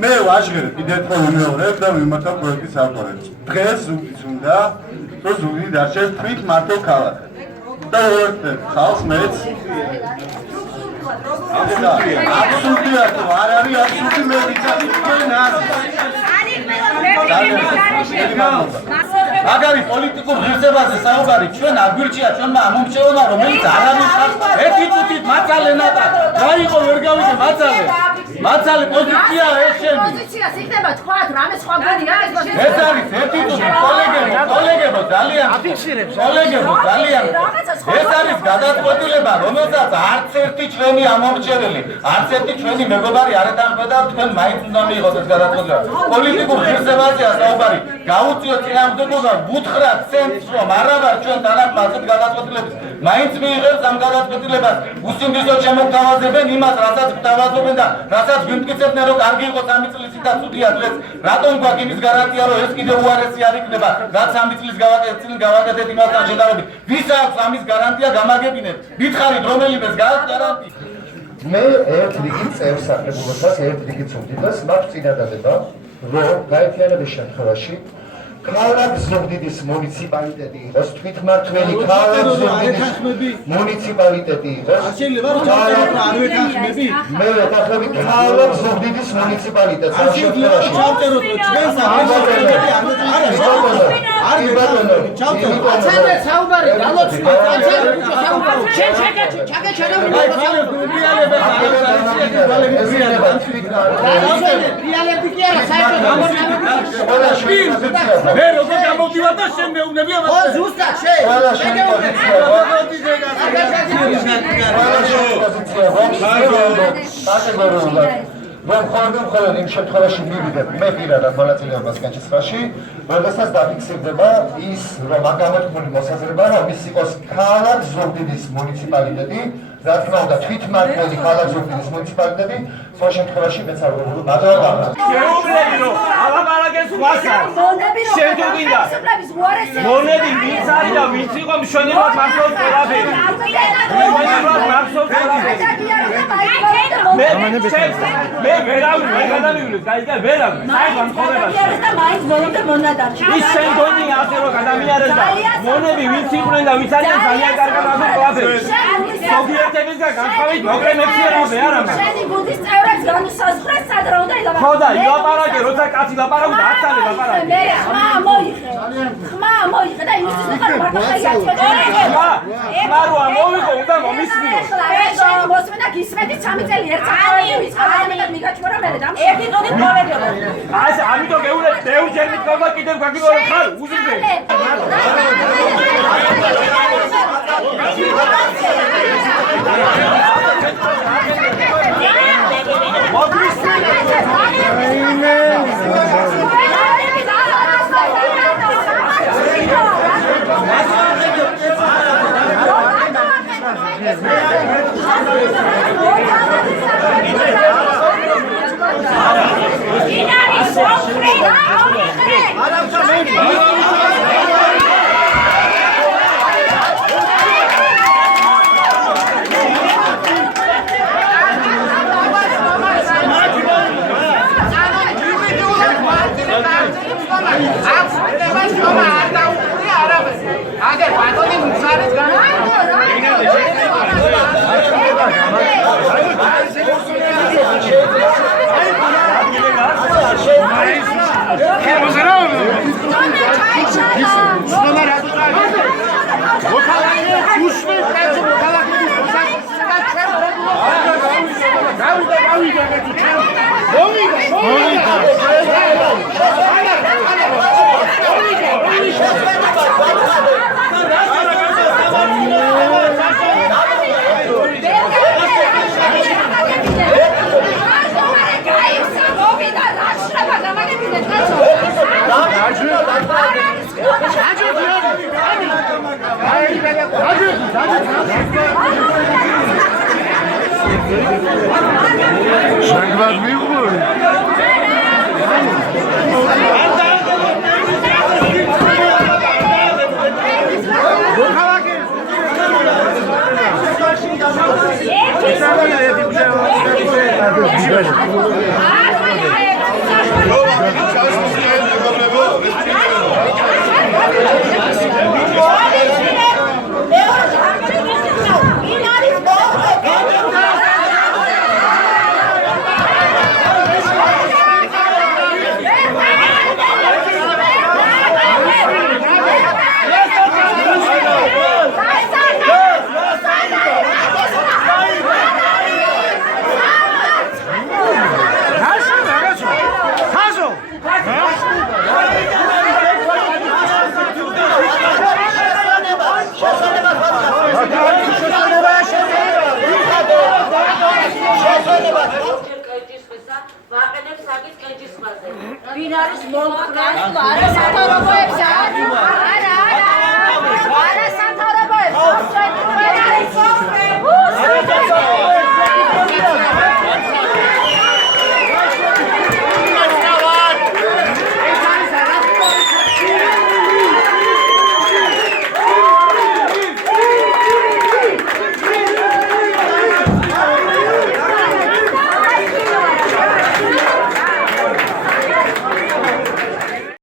მე ვაჟღერ კიდევ ერთხელ ვიმეორებ და ვიმართავ პროექტის ავტორებს. დღეს ზუგდიდს უნდა, რომ ზუგდიდი დარჩეს თვით მართო ქალაქი. და ვერტებ ხალხს მეც აბსურდია თუ არ არის აბსურდი მე ვიცი თქვენ მაგარი პოლიტიკურ ღირსებაზე საუბარი ჩვენ აგვირჩია ჩვენმა ამომრჩეველმა რომელიც არავის ერთი წუთით მაცალე ნატა რა იყო ვერ გავიგე მაცალე პოზიცია ეს შენი პოზიციას იქნება თქვა რამე სხვა გონია ეს არის ერთი წუთი კოლეგებო ძალიან აფიქსირებს კოლეგებო ძალიან ეს არის გადაწყვეტილება რომელსაც არც ერთი ჩვენი ამომრჩეველი არც ერთი ჩვენი მეგობარი არ ეთანხმება თქვენ მაინც უნდა მიიღოთ ეს გადაწყვეტილება პოლიტიკურ ღირსებაზეა საუბარი გაუწიოთ წინააღმდეგობა ვუთხრათ ცენტრს რომ არა ვარ ჩვენ თანახმად ასეთ გადაწყვეტილებას მაინც მიიღებს ამ გადაწყვეტილებას უსინდისო შემოგთავაზებენ იმას რასაც გთავაზობენ და რასაც გვიმტკიცებდნენ რომ კარგი იყო 3 წლის და ცუდია დღეს რატომ გვაქვს იმის გარანტია რომ ეს კიდევ უარესი არ იქნება რაც 3 წლის გავაკეთეთ იმასთან შედარებით ვის აქვს ამის გარანტია გამაგებინეთ გითხარით რომელიმეს გააქვს გარანტია მე ერთ რიგით წევს საკრებულოსაც ერთ რიგით უდიდეს მაქვს წინადადება რომ გაერთიანების შემთხვევაში ქალაქ ზუგდიდის მუნიციპალიტეტი იყოს თვითმმართველი ქალაქ ზუგდიდის მუნიციპალიტეტი იყოს შეიძლება რომ არ ვეთანხმები მე ვეთანხმები ქალაქ ზუგდიდის მუნიციპალიტეტს ამ შემთხვევაში ჩავწეროთ რომ ჩვენს ადმინისტრაციები არ ჩავწეროთ საუბარი გალოცვა ჩვენ რეალები კი არა საერთოდ მე როგორ გამოვდივარ და შენ მეუბნები ამას. ო ზუსტად შენ. რომ ხარ იმ შემთხვევაში მივიდებ მე პირადად მონაწილეობას განჭისრაში, როდესაც დაფიქსირდება ის, რომ აგამოწმული მოსაზრება, რომ ის იყოს ქალაქ ზუგდიდის მუნიციპალიტეტი, რა თქმა უნდა თვითმმართველი ქალაქ ზუგდიდის მუნიციპალიტეტი, სხვა შემთხვევაში მეც არ ვუყურებ მაგრამ შეუძლები რომ ალაპარაკეს ვასარ შეგუგინდა მონები ვინც არის და ვინც იყო მშვენივრად მახსოვს ყველაფერი მე ვერავინ ვერ გადავივლებ გაიგე ვერავინ საერთოდ მქონებაში და მაინც ბოლომდე მონადარჩა ის შენ გონია ასე რომ გადამიარეს და მონები ვინც იყვნენ და ვინც არიან ძალიან კარგად ახსოვს ყველაფერი სოგიერთებისგან განსხვავებით მოკლე მეციერავე არა მაგრამ შენი გუნდის წევრებს განუსაზღვრეს სად რა უნდა ილაპარაკო ხო და ილაპარაკე როცა კაცი ლაპარაკობდა აცალე ლაპარაკე მე ხმა მოიხე და იმისთვის ვიყარ მარტოხაია ხმა როა მოვიყო უნდა მომისმინო შენ მოსმენა გისმენდი 3 წელი ერთხელ ვიწყალამეთად მიგაჩმორა მე და ერთი წუთით მოვედიო ასე ამიტომ გეულებ ბევრჯერ მithქვა კიდევ გაგიგორებ ხარ უზრდე შეგბად მიყური ვაყენებს საკის კეჭისხლაზე. ვინ არის მომხრე? არა სამთავრობოებს არა სამთავრობოებს.